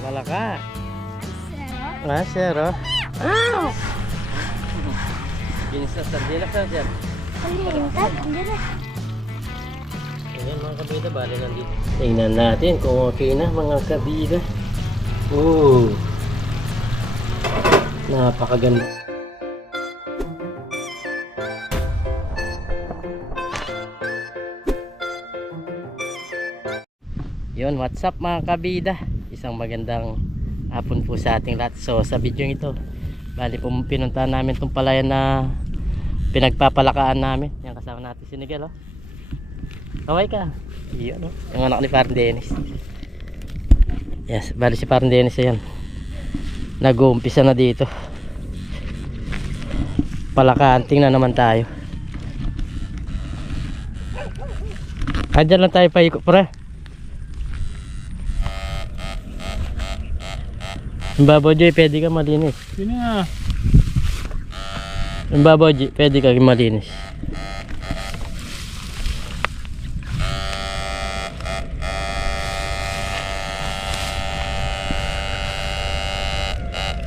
Malaka. Zero. Ah, zero. Ginis na sardinas na dyan. Palimutan. Hindi na. Ayan mga kabida, bali nandito. Tingnan natin kung okay na mga kabida. Napakaganda. Yun, what's up mga kabida? Isang magandang hapon po sa ating lahat. So sa video ito, bali po pinuntahan namin itong palayan na pinagpapalakaan namin. Yan, kasama natin si Nigel, oh. Kaway ka. Yun, oh. Yung anak ni Parang Dennis. Yes, bali si Parang Dennis yan. Nag-uumpisa na dito. Palakaan, tingnan naman tayo. Andyan lang tayo paikot, pre. Yung babaw Joy, pwede ka malinis. Sino nga? Yung babaw Joy, pwede ka malinis.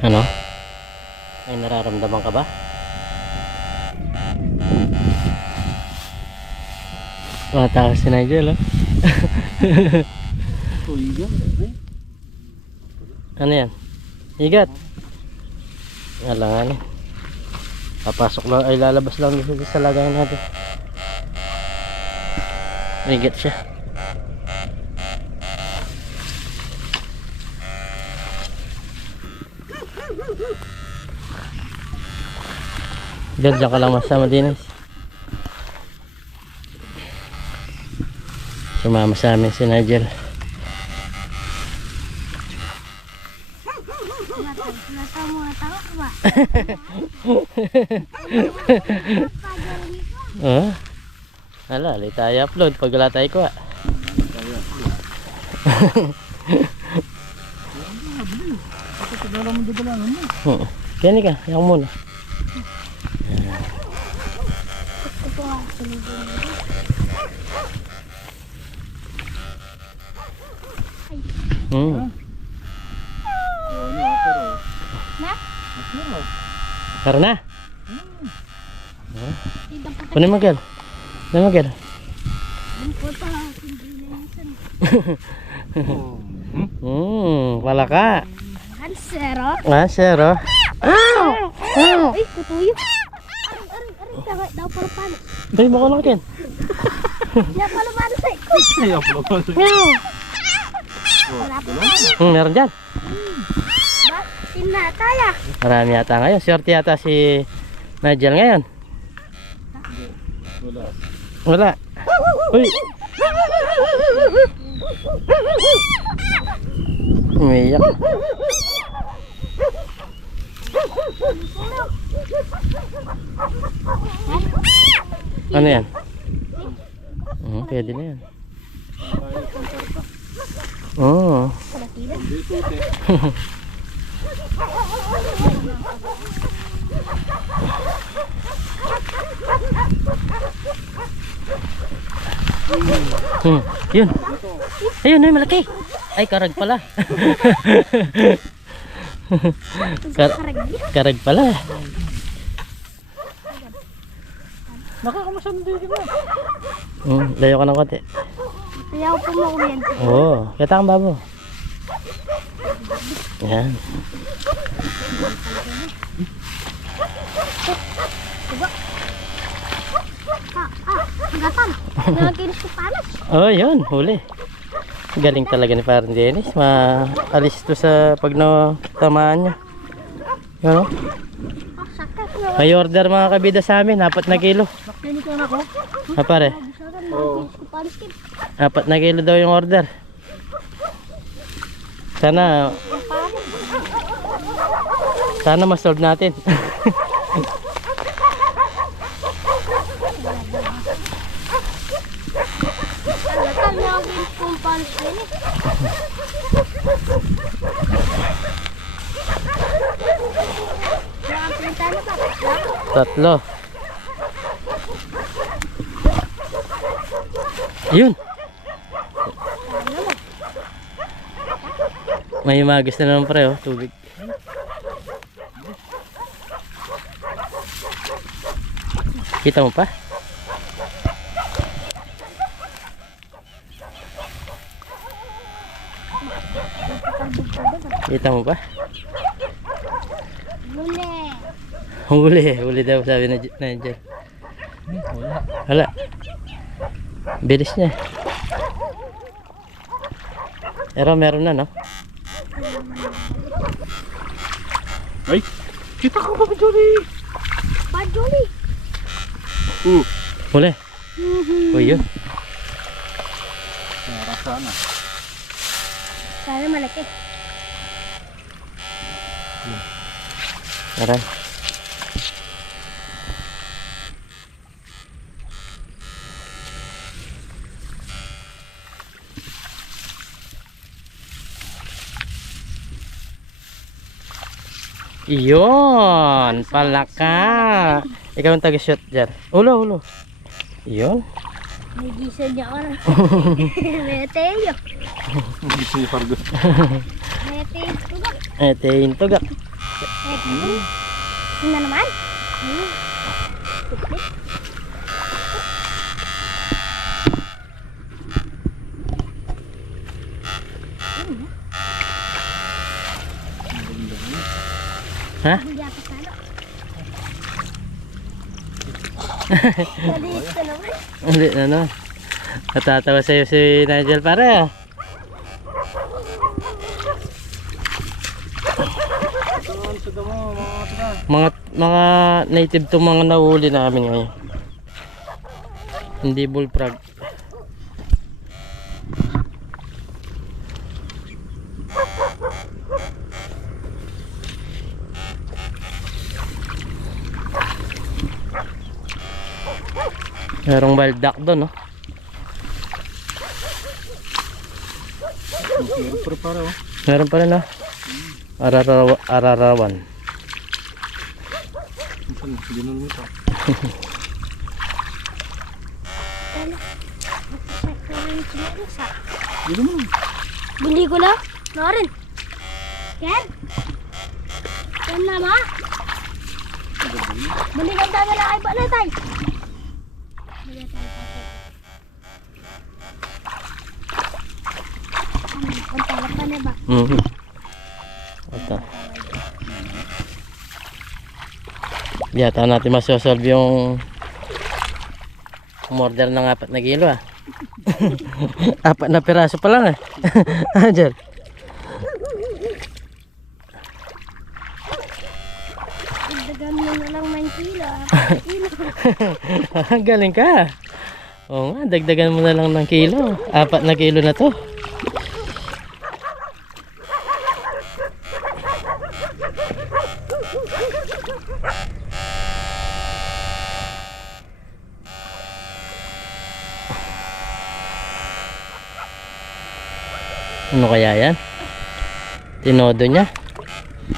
Ano? May nararamdaman ka ba? Matakas si Nigel, oh. Ano yan? Higat. Alangan. Papasok lang, ay lalabas lang dito sa lagayan natin. Higat siya. Diyan ka lang masama din. Sumama sa amin si Nigel. Ala, li tayo upload pag wala tayo kuha. Kaya ka, ayaw muna. Tara na. Kunin mo Gel. Kunin mo Gel. Palaka. Kan zero. Ah, zero. Ay, kutuyo. Aray, daw pala paano. Dali mo ko lang Ken. Ya pala paano sa iko. Ay, apolo. Wala pa paano. Meron dyan. Tinataya. Marami yata ngayon. Swerte yata si Nigel ngayon. Wala. Uy. Umiyak. Ano yan? Pwede na yan. Oo. Yun. Ayun, ay malaki. Ay, karag pala. Karag pala. Nakakamasam din ba? Layo ka ng konti. Ayaw po mo yan. Oo, kita kang babo. Yan. Agatan. Nagakinis ko panas. Oh, yun, huli. Galing talaga ni Parang Dennis. Maalis to sa pag natamaan niya. Yan, oh. May order mga kabida sa amin, 4 na kilo. Ah, pare. 4 na kilo daw yung order. Sana ma-solve natin. Agatan, nagakinis ko panas din eh. Tatlo. Yun. May magis na naman pre, oh, tubig. Kita mo pa? Kita mo pa? Huli. Huli daw sabi na Nigel. Wala. Hala. Bilis niya. Pero meron na, no? Ay, kita ka ba, Jory? Pajuli. Huli. Uy, yun. Narasa na. Sana malaki. Meron. Iyon, palaka. Ikaw ang taga-shot dyan. Ulo. Iyon. May gisa niya ka na. May teyo. Hindi siya Fargo. May teyo. Tugak. Ito yung tugak. May teyo. Yun na naman. Ha? Hindi ako sana. Maliit ka naman. Hindi na, no? Natatawa sa'yo si Nigel pare, ah. Mga native to mga nahuli namin ngayon. Hindi bullfrog. Merong wild duck doon, no? Prepara, oh. Meron pa rin, ah. Ararawan. Ganun mo ito. Ganun mo. Bili ko lang. Narin. Ken? Ken na ma? Bili ka tayo na kay Banatay. Ang talak pa na ba? Ito. Yata natin masosolve yung umorder ng 4 na kilo, ah. 4 na piraso pa lang, eh. Diyan. Dagdagan mo na lang 9 kilo. Galing ka. Oo nga, dagdagan mo na lang ng kilo. 4 na kilo na to. Ano kaya yan? Tinodo niya.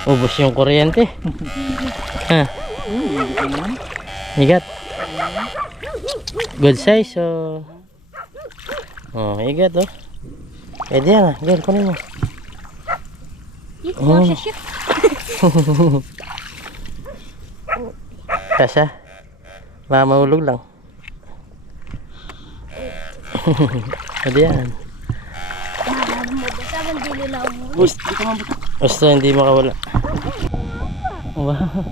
Ubos yung kuryente. Ha? Higat. Good size, so. Oh, higat, oh. Pwede yan, ah. Girl, kunin mo. Oh. Siya. Kasya. Mamahulog lang. Pwede yan. Basta mandilo lang mo. Basta hindi makawala. Wow.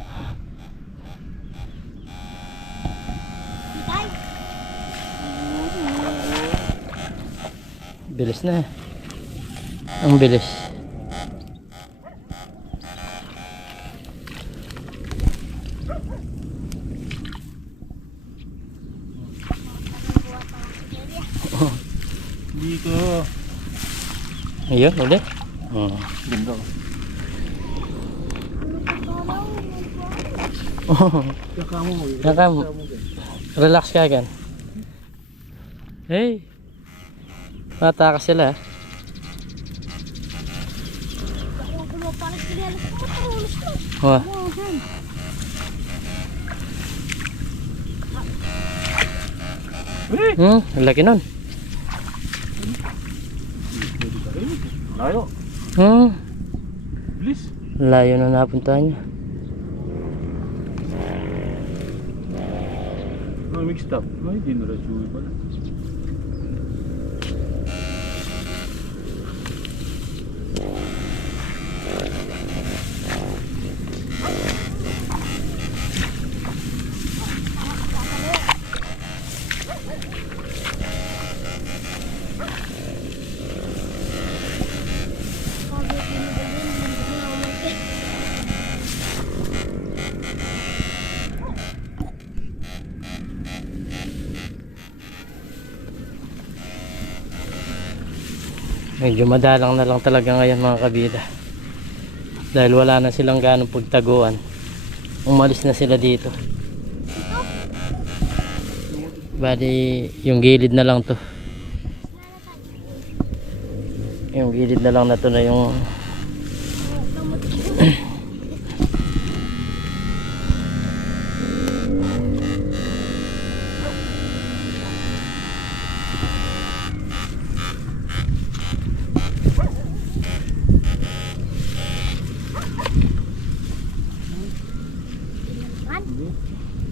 Bilis na. Ang bilis. Dito. Ayun, ulit. Ganda. Kakamo mo. Nakam. Relax ka agad. Hey. Matakas sila. Wah. Ang laki nun. Layo. Bilis. Layo na napuntahan niya. Mixed up. Ay, di na rasuwi pala. Medyo madalang na lang talaga ngayon mga kabida. Dahil wala na silang ganong pagtaguan. Umalis na sila dito. Bali, yung gilid na lang to. Yung gilid na lang na to na yung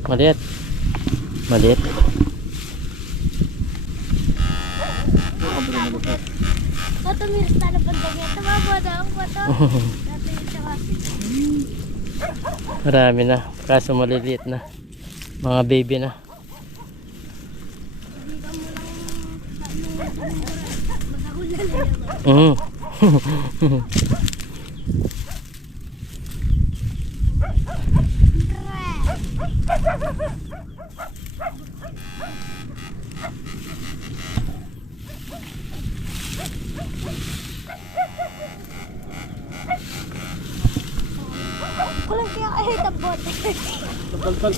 maliit. Maliit. Foto miris na na pandagya. Tumaba na ang foto. Marami na. Kaso maliliit na. Mga baby na. Mhm. Kulang kaya kayo tabot. Tal-tal.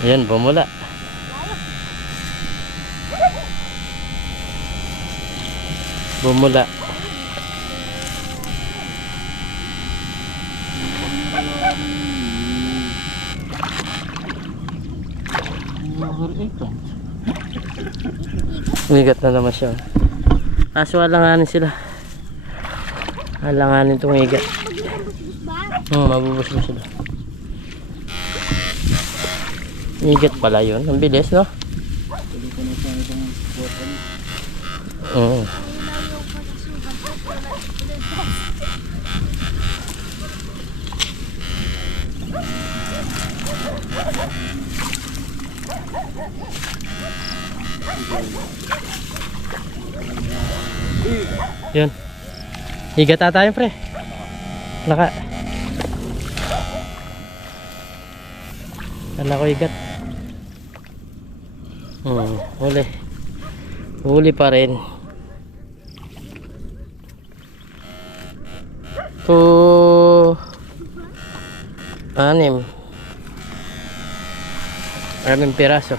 Ayan, bumula. Bumula. Umigat na naman siya. Kaso alanganin sila. Alanganin itong igat. Mabubus mo sila. Igat pala yun. Ang bilis, no? Oo. Yun. Igat ata yun, pre. Laka. Kala ko igat. Huli. Huli pa rin. Anim. 6 piraso.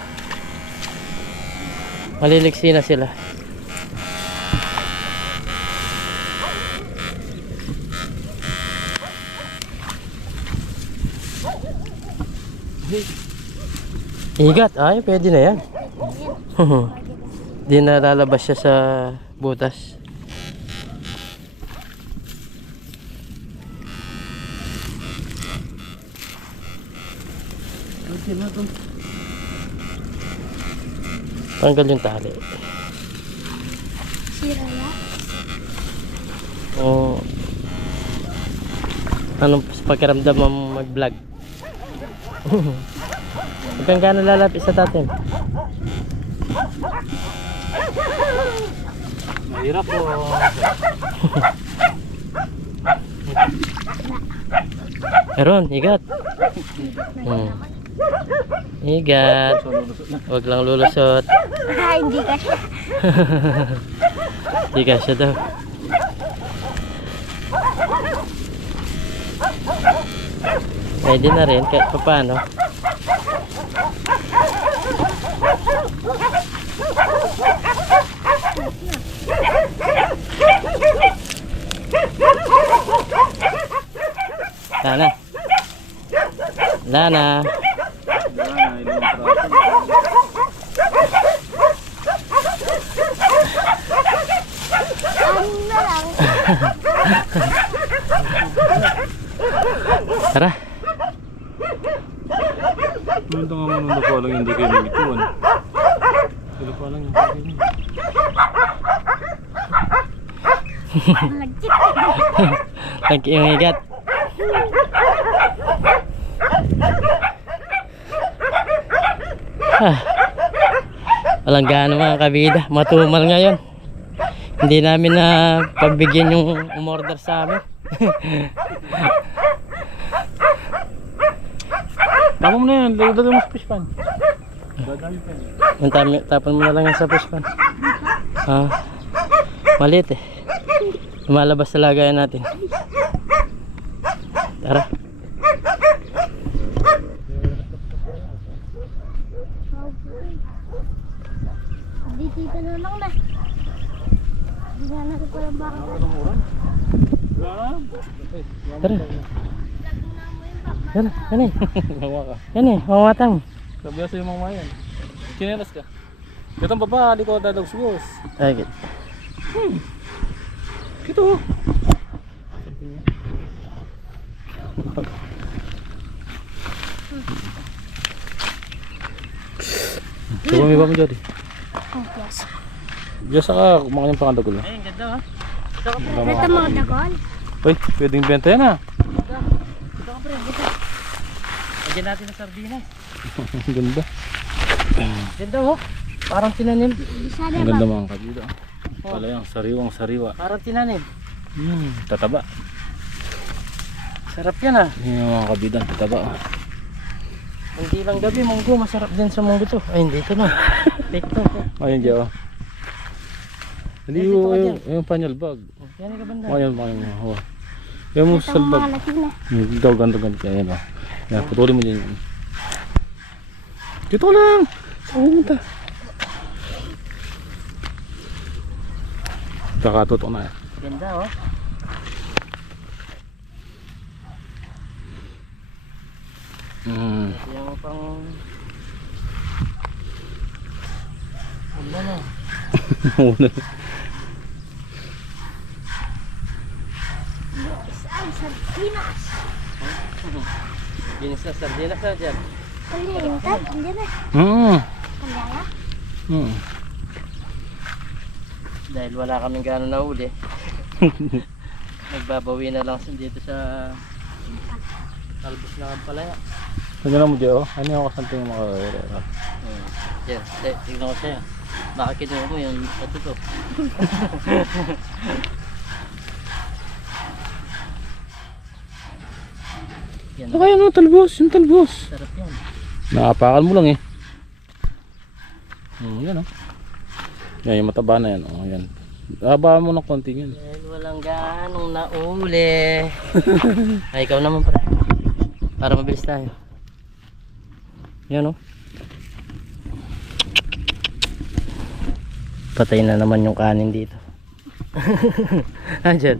Maliliksi na sila. Igat, ay pwede na yan. Di na lalabas siya sa butas. Tanggal yung tali. Sira ya? O anong pakiramdam mo mag-vlog? Hanggang gano'n lalapit sa tatim? Mahirap po. Meron, igat. Igat. Huwag lang lulusot. Hindi ka siya. Hindi ka siya daw. Pwede na rin kahit pa paano. Lana. Lana. Tara. Nandito nga mga nando pa lang hindi kayo nagituan. Sila pa lang yung kayo. Malagkit. Nag-iingat. Walang gaano mga kabida. Matumal ngayon. Hindi namin na pagbigyan yung umorder sa amin. Tama mo na yan, lagay mo sa fish pan. Dadami pa yan. Tapon mo na lang yan sa push pan. Maliit eh. Lumalabas sa lagayan natin. Tara. Dito na lang na. Hindi na natin parang baka. Tara. Yan, yan eh. Hawa ka. Yan eh, mawatang. Sabi sa yung mga mayan. Kinelas ka. Itong baba, di ko dadagsigos. Ay, Ito. Ito ba mo dyan? Oh, yes. Diyos ka, kumakanyang pangandagol. ay, ang ganda oh. Ito mga dagon. Uy, pwedeng benta yan ha. Dito ka pre, dito. Lagyan natin ng sardinas. Ang ganda. Ganda oh. Parang tinanim. Bisada Ang ba? ganda mga kabida. Pala yung sariwang sariwa. Parang tinanim. Tataba. Sarap yan ah. Yan yung mga kabida, tataba. Hindi lang gabi, munggo. Masarap din sa munggo to. Ay, hindi ito na. Take to. Ayun dyan oh. Hindi Dito ka yung, dyan. yung panyal bag. Yan ka banda. Ayun, oh. Yung mo Ito sa mga bag. laki na. Daw ganda. Ayan oh. Yan, putulin mo dyan. Dito ka lang. Saan pumunta? Kakatutok na eh. Ganda oh. Yan mo pang... Ano na? Ay, sardinas. Binis na sardinas na dyan. Kalintad. Hindi na. Kandala. Dahil wala kaming gano'n na huli. Nagbabawi na lang dito sa talbos na palaya. Tignan mo dyan oh. Ano yung kasanting mga Yan, tignan ko sa'yo. Baka kinuha mo yung patuto. Yan, Ano kaya no, talbos? Yung talbos. sarap yan. Nakapakan mo lang eh. Yan oh. Yan yung mataba na yan oh. Yan. Habaan mo ng konti yan. Dahil walang ganong nauli. Ay, ikaw naman pala. Para mabilis tayo. Yan oh. Patay na naman yung kanin dito. Angel.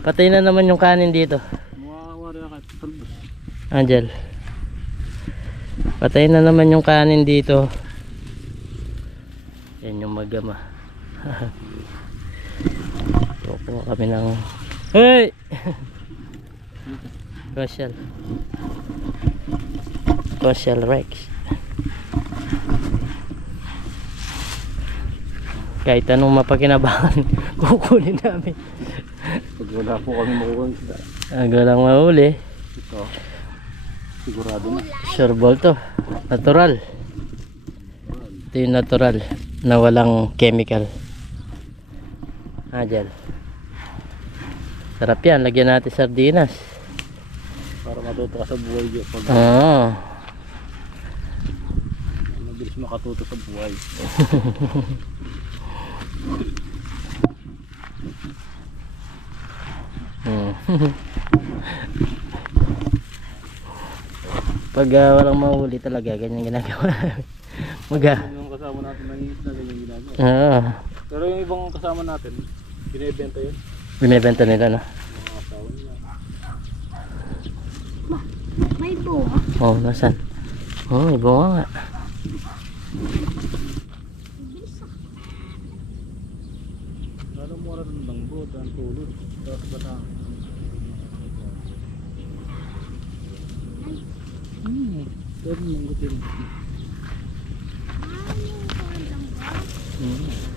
Patay na naman yung kanin dito. Mawawari na kahit talbos. Angel. Patay na naman yung kanin dito. Yan yung magama. Kukuha kami ng... Hey! Social Rex. Kahit anong mapakinabangan kukunin namin. Pag wala po kami makuha ng isda. Walang mahuli. Ito. Sigurado na. Sure ball to. Natural. Ito yung natural na walang chemical. Dyan. Sarap yan. Lagyan natin sardinas. Para matuto ka sa buhay dyan. Pag mabilis makatuto sa buhay. Pag walang mahuli talaga, ganyan ginagawa namin. Yung kasama natin ng isda, ganyan ginagawa. Pero yung ibang kasama natin, binibenta yun. Binibenta nila no? Mga asawa nila. May bunga. Oh, nasan? Oh, may bunga nga. Anong mura ng banggo, ang tulog. Tapos batang. Pwede manggutin.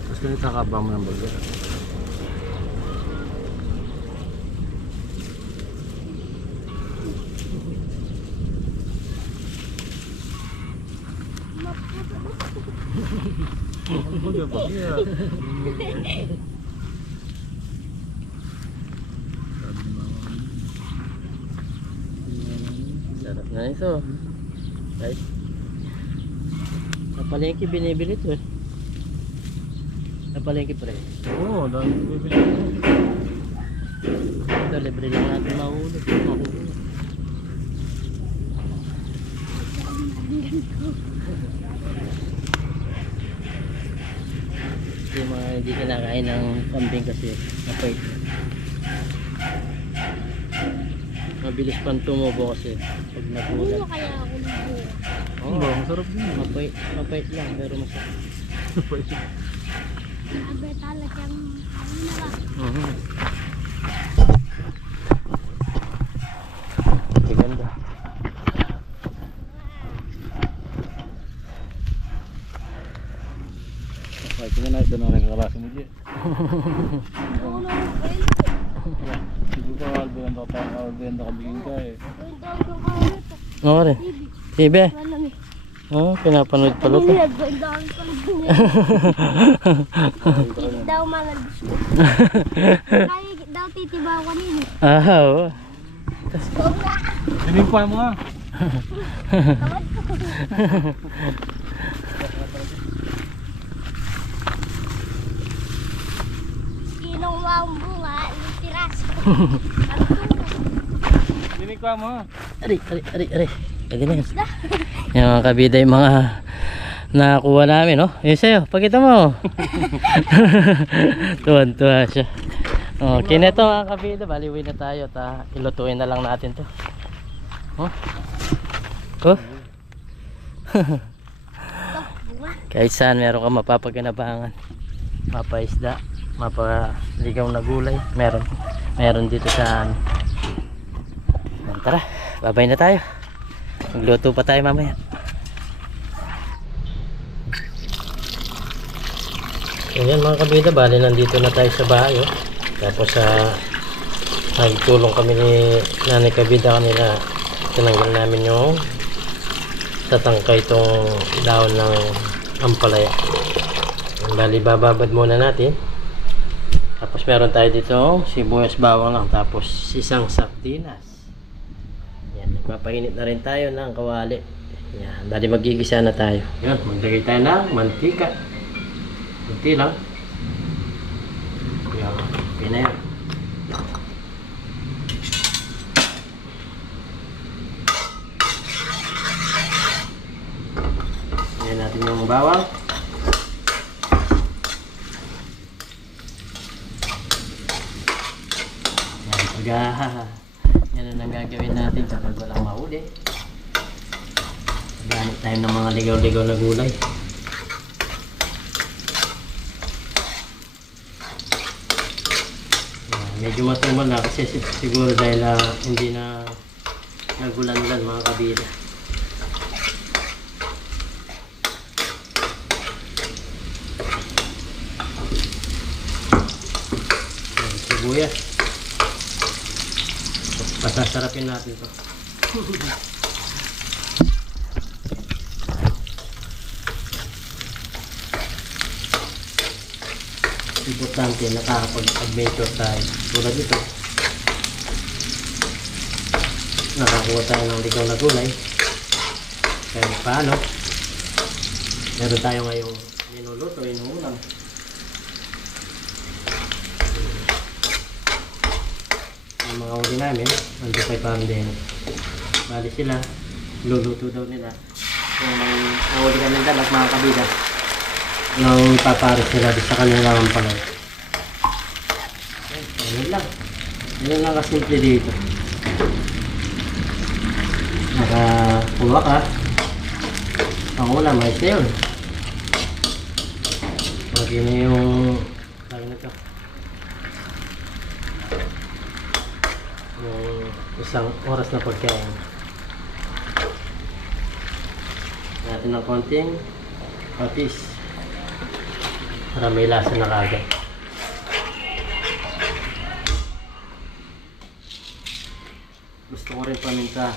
Tapos ganito nakaba mo ng bago. Ang bago ba? Yeah. Sarap na ito. Right? Sa palengke binibili ito eh. Sa palengke pre. Oo, dahil bibili. Ito, libre lang natin mahulog. Yung mga hindi kinakain ng kambing kasi napait. Mabilis pang tumubo kasi pag nagulat. Ano kaya ako ng buo? Oo, Masarap din. mapait lang pero masarap. Sabi talagang ano na ba? Ganda. Okay, tingnan natin ang nagkaklase mo dyan. Ano na ba? Siguro ka albenda ka bigyan ka eh. Kwento ang kaulito. Oo rin. Bibi. Sibe. Malam eh. Oo, pinapanood pala ito. Kwento ang kaulito. Hindi daw malabis ko. Kaya daw titibaw kanina. Oo. Sinigpan mo nga. Tawad ko. Kinong bunga, litiraso. Sinigpan mo nga. Ari. Pwede na yun. Yung mga kabida yung mga nakakuha namin, no? Yun sa'yo, pakita mo. Tuwan-tuwa siya. Okay na ito mga kabida, baliwin na tayo at ilutuin na lang natin to. Oh. Kahit saan meron ka mapapaganabangan, mapaisda, mapaligaw na gulay, meron dito sa tara, babay na tayo. Magluto pa tayo mamaya. Ayan mga kabida, bali nandito na tayo sa bahay, oh. Tapos nagtulong kami ni Nanay Kabida kanila, tinanggal namin yung tatangkay itong daon ng ampalaya. Bali bababad muna natin. Tapos meron tayo dito sibuyas bawang lang, tapos isang sardinas. Yan, nagpapainit na rin tayo ng kawali. Yan, bali magigisa na tayo. Yan, maglagay tayo ng mantika. Kunti lang. Yan, okay na yan. Yan natin yung bawang. Yan ang gagawin natin kapag walang mahuli. Gamit tayo ng mga ligaw-ligaw na gulay. Medyo matumal na kasi siguro dahil hindi na nagulan-ulan mga kabila. Sibuyas. Pasasarapin natin to. Importante nakakapag-adventure tayo. Tulad dito, nakakuha tayo ng ligaw na gulay. Kaya paano, meron tayo ngayong minuluto, inuulam. Yung mga uli namin, nandito kay Pamden. Bali sila, luluto daw nila. Kung may nahuli kami dalag mga kabida, nang ipapares sila sa kanilang palay. Ayun lang. Ayun lang kasimple dito. Nakakuha ka. Ang ulam ay sayon. Lagi na yung tawag na ito. Yung isang oras na pagkain. Natin ng konting patis para may lasa na kagad. Gusto ko rin paminta.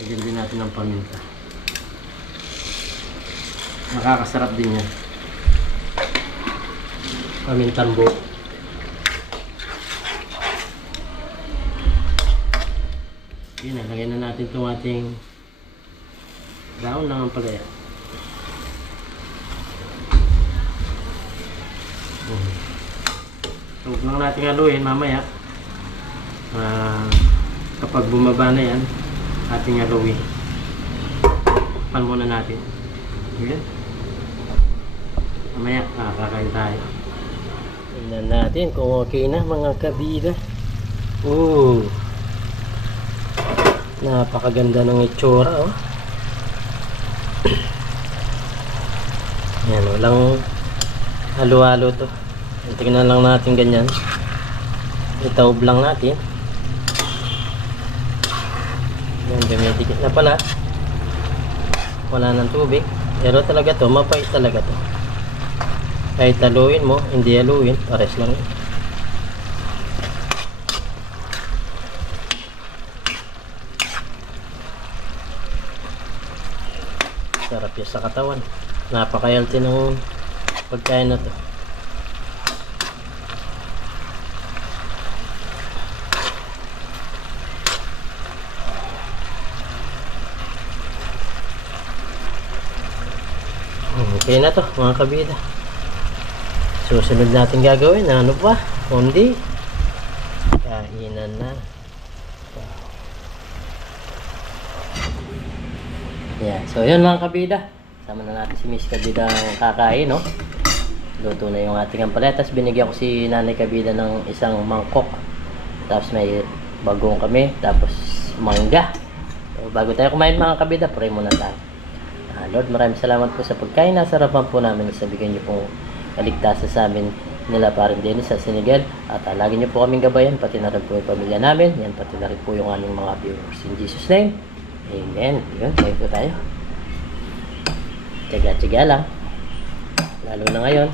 Lagyan din natin ng paminta. Nakakasarap din yan. Pamintang buo. Yun, lagyan na natin itong ating daon ng ampalaya. So, huwag lang natin haluin mamaya. Kapag bumaba na yan, ating haluin. Pan muna natin. Ayan. Mamaya, kakain tayo. Tingnan natin kung okay na mga kabida. Napakaganda ng itsura, oh. Yan, walang halo-halo to. Tingnan lang natin ganyan. Itaob lang natin. Yan, dumidikit na pala. Wala ng tubig. Pero talaga to, mapait talaga to. Kahit haluin mo, hindi haluin, pares lang yun. Sarap yun sa katawan. Napaka-healthy ng pagkain na to. Okay na to mga kabida. Susunod natin gagawin, ano pa? Kundi kainan na. Yeah. So yun mga kabida, sama na natin si Miss Kabida ang kakain, no? Luto na yung ating ampalaya. Tapos binigyan ko si Nanay Kabida ng isang mangkok. Tapos may bagong kami. Tapos mangga. So, bago tayo kumain mga kabida, pray muna tayo. Lord, maraming salamat po sa pagkain. Nasarapan po namin. Sabihin niyo po kaligtasan sa amin nila paring Dennis sa Senegal. At lagi niyo po kaming gabayan. Pati na rin po yung pamilya namin. Yan, pati na rin po yung aming mga viewers. In Jesus' name, amen. Yun, kayo po tayo. Tiyaga-tiyaga lang. Lalo na ngayon.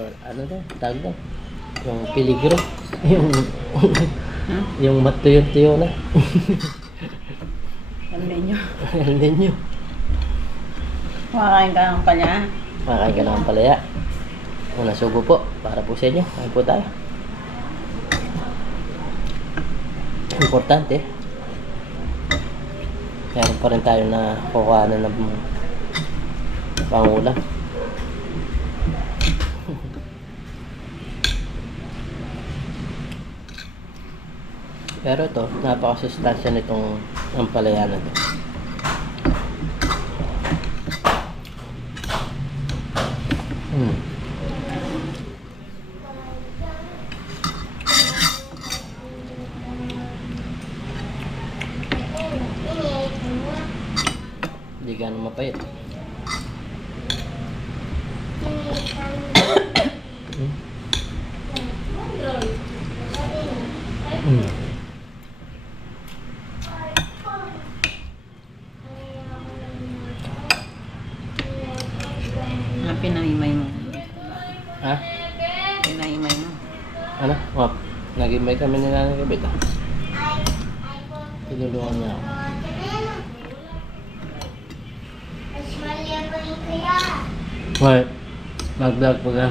Ano na? Tawag na? Yung peligro. Yung matuyo-tuyo na. El Niño. El Niño. Makakain ka ng palya. Makakain ka ng palaya. Unang subo po. Para po sa inyo. Kain po tayo. Importante. Meron pa rin tayo na kukuhanan ng pangulam. Pero ito, napakasustansya nitong ampalaya na ito. Hindi ganun mapait. Pinahimay mo. Ha? Pinahimay mo. Ano? Oh, nag-imay kami ni Nanay Kabida. Tinulungan niya ako. Hoy, mag-vlog po ka.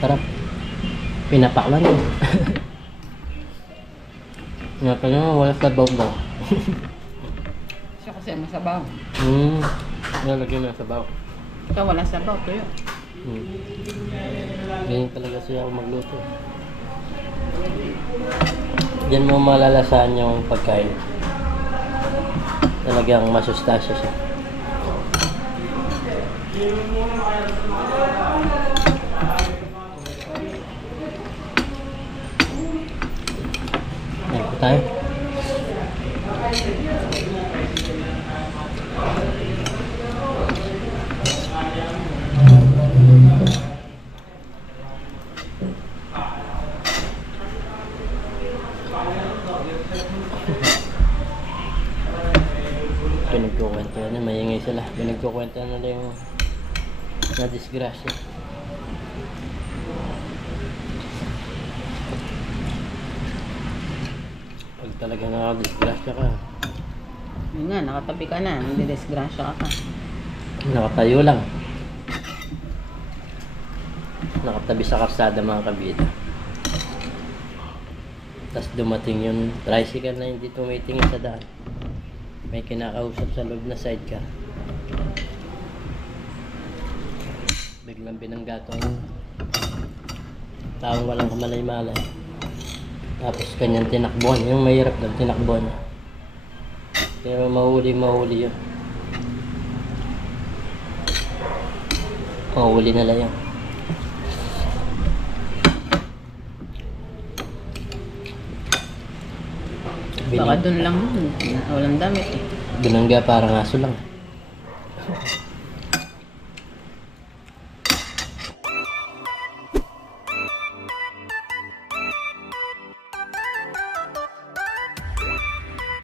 Sarap. Pinapaklan yun. Nga ka naman, wala sabaw daw. Siya kasi masabaw. Nalagyan na sabaw. Ikaw wala sabaw, tuyo. Ganyan talaga siya magluto. Diyan mo malalasahan yung pagkain. Talagang masustansya siya. Ayan po tayo. Pinagkukwento na, maingay sila. Pinagkukwento nila yung na disgrasya. Pag talaga nakadisgrasya ka, Yun nga, nakatabi ka na. Hindi disgrasya ka pa. nakatayo lang. Nakatabi sa karsada mga kabida. Tapos dumating yung tricycle na hindi tumitingin sa daan. May kinakausap sa loob na sidecar. Biglang binangga tong taong walang kamalay-malay. Tapos kanyang tinakbuhan. Yung mahirap lang tinakbuhan niya. Pero mahuli yun. Mahuli nila yun. Baka dun lang. Walang damit eh. Binangga parang aso lang.